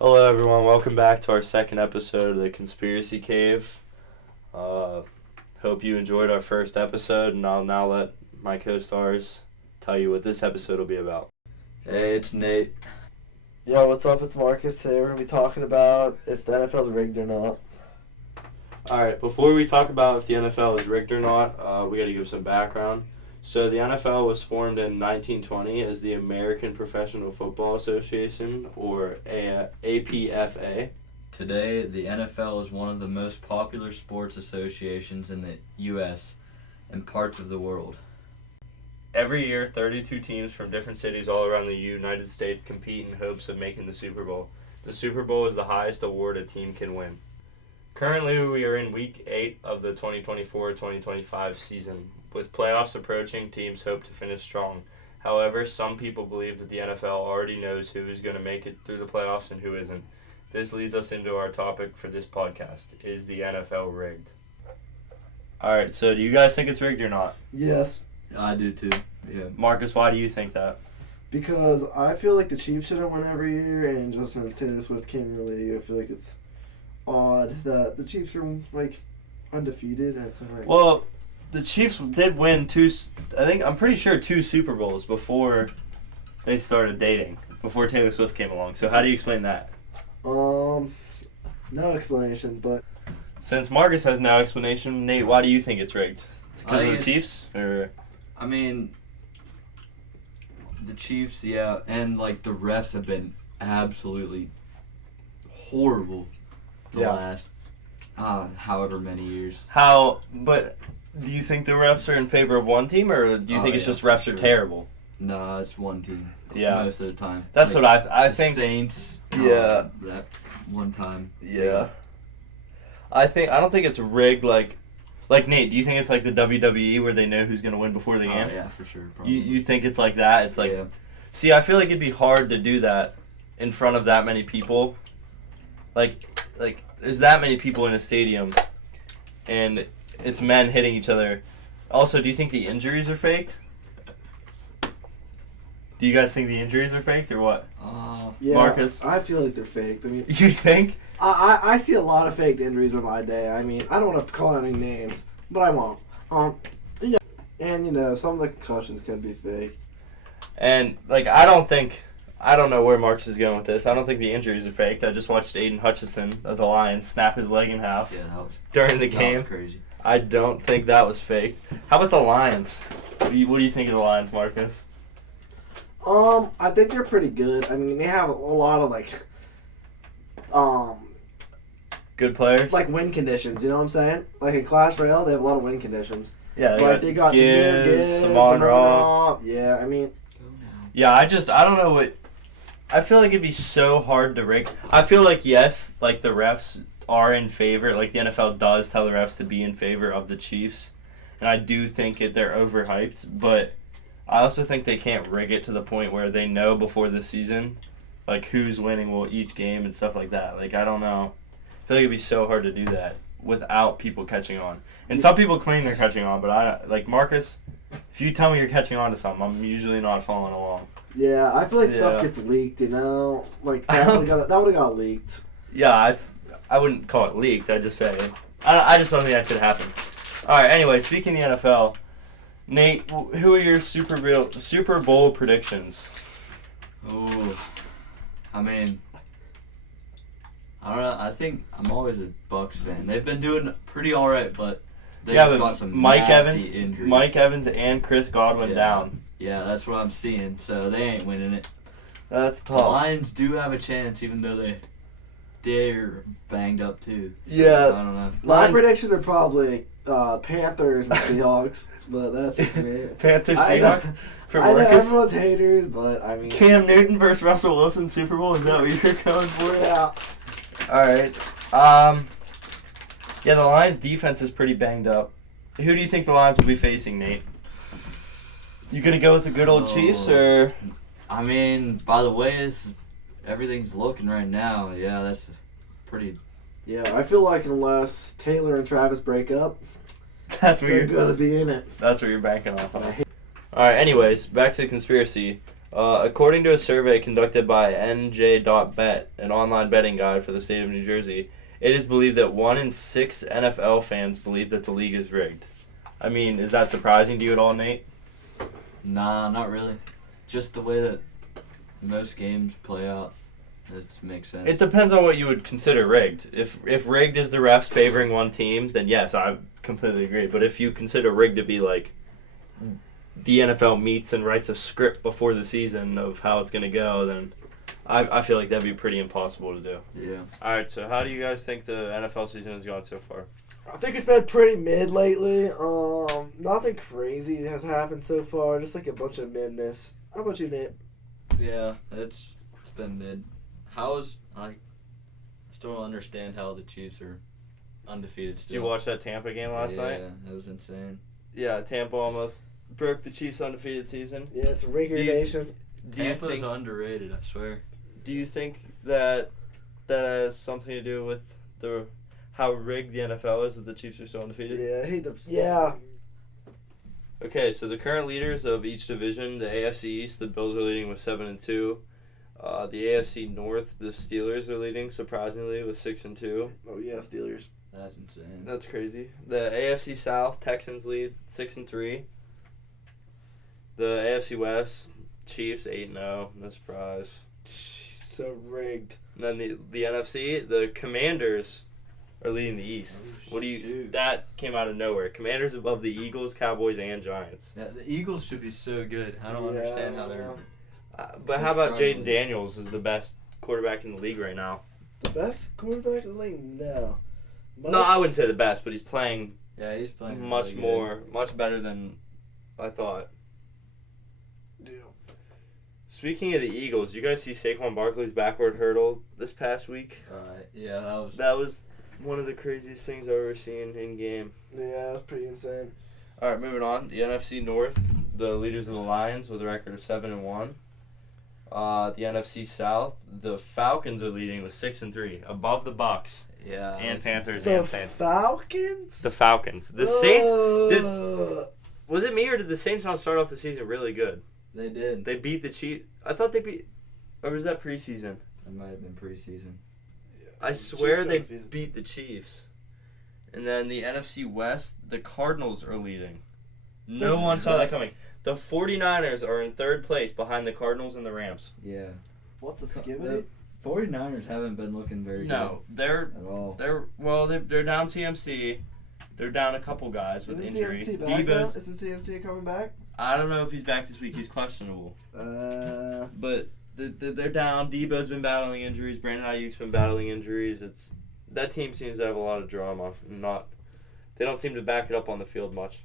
Hello everyone, welcome back to our second episode of the Conspiracy Cave. Hope you enjoyed our first episode, and I'll now let my co-stars tell you what this episode will be about. Hey, it's Nate. Yo, what's up? It's Marcus. Today we're going to be talking about if the NFL's rigged or not. Alright, before we talk about if the NFL is rigged or not, we got to give some background. So the NFL was formed in 1920 as the American Professional Football Association, or APFA. Today, the NFL is one of the most popular sports associations in the U.S. and parts of the world. Every year, 32 teams from different cities all around the United States compete in hopes of making the Super Bowl. The Super Bowl is the highest award a team can win. Currently, we are in Week 8 of the 2024-2025 season. With playoffs approaching, teams hope to finish strong. However, some people believe that the NFL already knows who is going to make it through the playoffs and who isn't. This leads us into our topic for this podcast. Is the NFL rigged? Alright, so do you guys think it's rigged or not? Yes. I do too. Yeah. Marcus, why do you think that? Because I feel like the Chiefs shouldn't win every year, and just since Taylor Swift came in the league, I feel like it's odd that the Chiefs are, undefeated. Well, the Chiefs did win I'm pretty sure two Super Bowls before they started dating, before Taylor Swift came along. So how do you explain that? No explanation, but... Since Marcus has no explanation, Nate, why do you think it's rigged? Because of the Chiefs? Or I mean, the Chiefs, yeah, and, the refs have been absolutely horrible the last however many years. But do you think the refs are in favor of one team, or do you think it's just refs are terrible? No, it's one team. Yeah. Most of the time. That's what I think. Saints. Yeah. That one time. Yeah. I don't think it's rigged like Nate, do you think it's like the WWE where they know who's going to win before the game? Yeah, for sure. Probably. You think it's like that? It's like, See, I feel like it'd be hard to do that in front of that many people. Like there's that many people in a stadium, and it's men hitting each other. Also, do you think the injuries are faked? Do you guys think the injuries are faked or what? Yeah, Marcus? I feel like they're faked. I mean, You think? I see a lot of faked injuries in my day. I mean, I don't want to call any names, but I won't. And some of the concussions can be fake. And I don't know where Marcus is going with this. I don't think the injuries are faked. I just watched Aiden Hutchinson of the Lions snap his leg in half during the game. That was crazy. I don't think that was faked. How about the Lions? What do you think of the Lions, Marcus? I think they're pretty good. I mean, they have a lot of Good players? win conditions, you know what I'm saying? Like in Clash Royale, they have a lot of win conditions. Yeah, They got Jameer Gibbs, Savon Raw. Yeah, I mean... Yeah, I don't know what... I feel like it'd be so hard to rig. I feel like, yes, the refs are in favor. The NFL does tell the refs to be in favor of the Chiefs. And I do think they're overhyped. But I also think they can't rig it to the point where they know before the season, who's winning each game and stuff like that. I don't know. I feel like it'd be so hard to do that without people catching on. And some people claim they're catching on, but Marcus, if you tell me you're catching on to something, I'm usually not following along. Yeah, I feel like stuff gets leaked, That would have got leaked. Yeah, I wouldn't call it leaked. I'd just say I just don't think that could happen. All right. Anyway, speaking of the NFL, Nate, who are your Super Bowl predictions? Oh, I mean, I don't know. I think I'm always a Bucs fan. They've been doing pretty all right, but they just got some nasty injuries. Mike Evans and Chris Godwin down. Yeah, that's what I'm seeing. So they ain't winning it. That's tough. The Lions do have a chance, even though they're banged up too. So Yeah, I don't know. My predictions are probably Panthers and Seahawks, but that's just me. Panthers, Seahawks. For I know Marcus. everyone's haters, but I mean... Cam Newton versus Russell Wilson Super Bowl, is that what you're going for? Yeah. Alright. Yeah, the Lions' defense is pretty banged up. Who do you think the Lions will be facing, Nate? You gonna go with the good old Chiefs, or...? I mean, by the way everything's looking right now, yeah, that's pretty... Yeah, I feel like unless Taylor and Travis break up, they're gonna be in it. That's what you're banking off on. Alright, anyways, back to the conspiracy. According to a survey conducted by NJ.bet, an online betting guide for the state of New Jersey, it is believed that 1 in 6 NFL fans believe that the league is rigged. I mean, is that surprising to you at all, Nate? Nah, not really. Just the way that most games play out, that makes sense. It depends on what you would consider rigged. If rigged is the refs favoring one team, then yes, I completely agree. But if you consider rigged to be like the NFL meets and writes a script before the season of how it's going to go, then I feel like that'd be pretty impossible to do. Yeah. All right, so how do you guys think the NFL season has gone so far? I think it's been pretty mid lately. Nothing crazy has happened so far. Just like a bunch of midness. How about you, Nate? Yeah, it's been mid. I still don't understand how the Chiefs are undefeated still. Did you watch that Tampa game last night? Yeah, it was insane. Yeah, Tampa almost broke the Chiefs' undefeated season. Yeah, it's a Rigger Nation. Tampa's underrated, I swear. Do you think that has something to do with how rigged the NFL is that the Chiefs are still undefeated? Yeah, I hate them. Yeah. Okay, so the current leaders of each division, the AFC East, the Bills are leading with 7-2. The AFC North, the Steelers are leading surprisingly with 6-2. Oh yeah, Steelers. That's insane. That's crazy. The AFC South, Texans lead 6-3. The AFC West, Chiefs 8-0. No surprise. So rigged. And then the NFC, the Commanders are leading the East. That came out of nowhere. Commanders above the Eagles, Cowboys, and Giants. Yeah, the Eagles should be so good. I don't understand how they're. But how about Jaden Daniels is the best quarterback in the league right now? The best quarterback in the league? No. No, I wouldn't say the best, but he's playing. Yeah, he's playing much better than I thought. Yeah. Speaking of the Eagles, you guys see Saquon Barkley's backward hurdle this past week? Yeah, that was one of the craziest things I've ever seen in game. Yeah, that's pretty insane. All right, moving on. The NFC North, the leaders of the Lions with a record of 7-1. The NFC South, the Falcons are leading with 6-3, above the Bucks. Yeah, and Panthers the and Saints. Falcons? The Falcons. The Saints. Was it me or did the Saints not start off the season really good? They did. They beat the Chiefs. I thought they beat. Or was that preseason? It might have been preseason. Yeah, I swear they beat the Chiefs. And then the NFC West, the Cardinals are leading. No one saw that coming. The 49ers are in third place behind the Cardinals and the Rams. Yeah. What the skibbity? 49ers haven't been looking very good. No, they're at all. They're down CMC. They're down a couple guys with injury. Isn't CMC coming back? I don't know if he's back this week. He's questionable. But they're down. Debo's been battling injuries. Brandon Ayuk's been battling injuries. That team seems to have a lot of drama. They don't seem to back it up on the field much.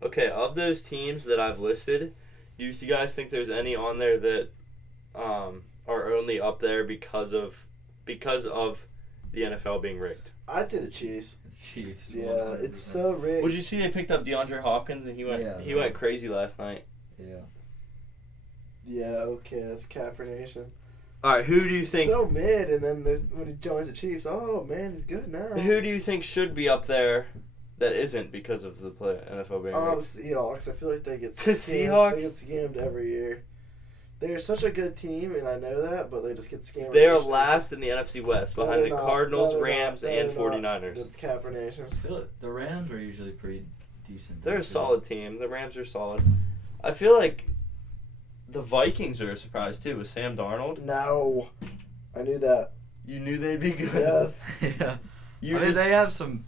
Okay, of those teams that I've listed, do you guys think there's any on there that are only up there because of the NFL being rigged? I'd say the Chiefs. Chiefs. Yeah, 100%. It's so rigged. Would you see they picked up DeAndre Hopkins and he went crazy last night? Yeah. Yeah, okay, that's Capper Nation. All right, who do you think? So mid, and then when he joins the Chiefs, oh man, he's good now. Who do you think should be up there that isn't because of the NFL being rigged? The Seahawks. I feel like they get the Seahawks. They get scammed every year. They're such a good team, and I know that, but they just get scammed. They are last in the NFC West behind the Cardinals, Rams, and 49ers. That's Capper Nation. I feel like the Rams are usually pretty decent. They're a solid team. The Rams are solid. I feel like the Vikings are a surprise, too, with Sam Darnold. No. I knew that. You knew they'd be good. Yes. Yeah. They have some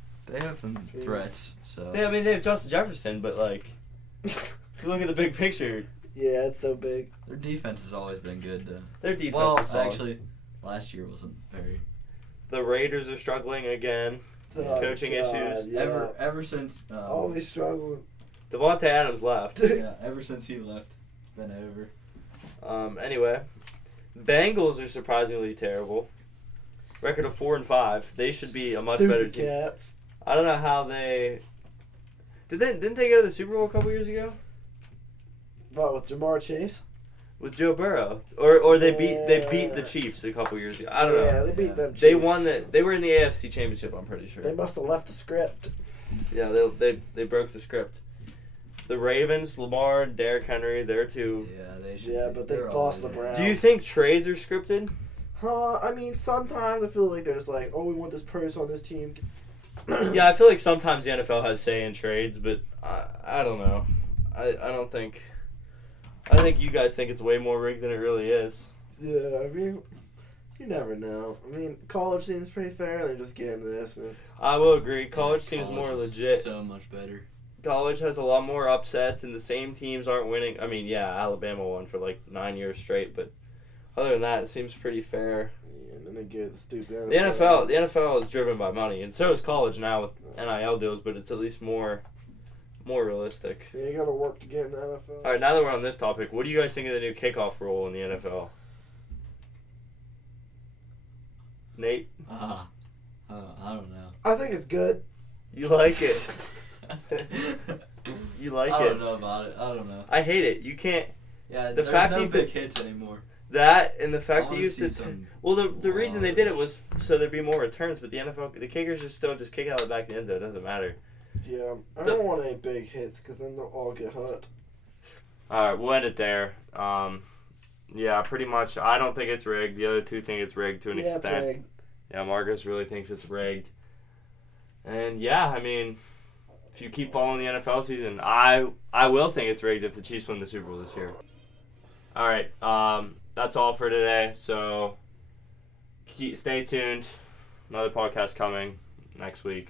threats. So. They have Justin Jefferson, but, if you look at the big picture... Yeah, it's so big. Their defense has always been good, though. Their defense is solid. Actually, last year wasn't very... The Raiders are struggling again. Coaching issues. Yeah. Ever since... always struggling. Devontae Adams left. Yeah, ever since he left, it's been over. Anyway, Bengals are surprisingly terrible. Record of 4-5. They should be a much better team. Cats. I don't know how they... Didn't they go to the Super Bowl a couple years ago? What, with Jamar Chase? With Joe Burrow, or they beat the Chiefs a couple years ago. I don't know. Yeah, they beat them. Chiefs. They won They were in the AFC Championship. I'm pretty sure. They must have left the script. Yeah, they broke the script. The Ravens, Lamar, Derrick Henry, they're two. Yeah, they should. Yeah, but they lost the Browns. Do you think trades are scripted? I mean, sometimes I feel like they're just like, oh, we want this person on this team. Yeah, I feel like sometimes the NFL has say in trades, but I don't know. I don't think. I think you guys think it's way more rigged than it really is. Yeah, I mean, you never know. I mean, college seems pretty fair. They're just getting this. And I will agree. College seems more legit. So much better. College has a lot more upsets, and the same teams aren't winning. I mean, yeah, Alabama won for like 9 years straight, but other than that, it seems pretty fair. Yeah, and then they get stupid. The NFL is driven by money, and so is college now with NIL deals, but it's at least more realistic. Yeah, you gotta work to get in the NFL. All right, now that we're on this topic, what do you guys think of the new kickoff rule in the NFL? Nate? I don't know. I think it's good. You like it. You like it. I don't know about it. I don't know. I hate it. You can't. Yeah, the there's fact no that big hits anymore. That and the fact that you see some the reason they did it was so there'd be more returns, but the NFL, the kickers just kick it out of the back of the end zone. It doesn't matter. Yeah, I don't want any big hits because then they'll all get hurt. All right, we'll end it there. Yeah, pretty much. I don't think it's rigged. The other two think it's rigged to an extent. It's rigged. Yeah, Marcus really thinks it's rigged. And yeah, I mean, if you keep following the NFL season, I will think it's rigged if the Chiefs win the Super Bowl this year. All right, that's all for today. So stay tuned. Another podcast coming next week.